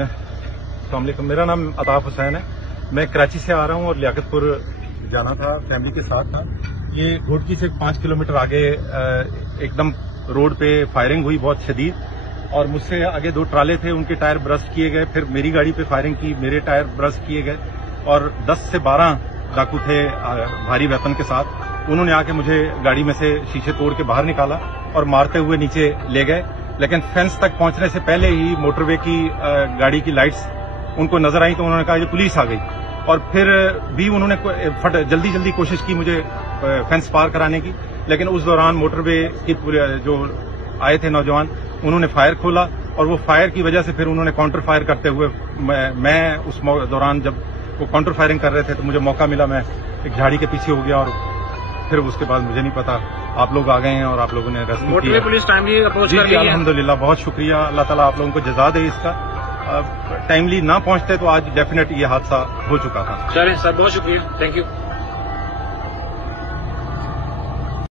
السلام علیکم، میرا نام عطاف حسین ہے. میں کراچی سے آ رہا ہوں اور لیاقت پور جانا تھا، فیملی کے ساتھ تھا. یہ گھوٹکی سے 5 کلومیٹر آگے ایک دم روڈ پہ فائرنگ ہوئی بہت شدید، اور مجھ سے آگے 2 ٹرالے تھے، ان کے ٹائر برسٹ کیے گئے. پھر میری گاڑی پہ فائرنگ کی، میرے ٹائر برسٹ کیے گئے، اور 10 سے 12 ڈاکو تھے بھاری ویپن کے ساتھ. انہوں نے آ کے مجھے گاڑی میں سے شیشے توڑ کے باہر نکالا اور مارتے ہوئے نیچے لے گئے. لیکن فینس تک پہنچنے سے پہلے ہی موٹر وے کی گاڑی کی لائٹس ان کو نظر آئی، تو انہوں نے کہا یہ پولیس آ گئی. اور پھر بھی انہوں نے جلدی کوشش کی مجھے فینس پار کرانے کی، لیکن اس دوران موٹر وے کی جو آئے تھے نوجوان، انہوں نے فائر کھولا، اور وہ فائر کی وجہ سے پھر انہوں نے کاؤنٹر فائر کرتے ہوئے میں اس دوران جب وہ کاؤنٹر فائرنگ کر رہے تھے تو مجھے موقع ملا، میں ایک جھاڑی کے پیچھے ہو گیا، اور پھر اس کے بعد مجھے نہیں پتا آپ لوگ آ گئے ہیں اور آپ لوگوں نے ریسکیو کیا. پولیس ٹائملی اپروچ کر گئی ہے. الحمدللہ، بہت شکریہ. اللہ تعالیٰ آپ لوگوں کو جزا دے اس کا. ٹائملی نہ پہنچتے تو آج ڈیفینیٹ یہ حادثہ ہو چکا تھا. چلیں سر، بہت شکریہ، تھینک یو.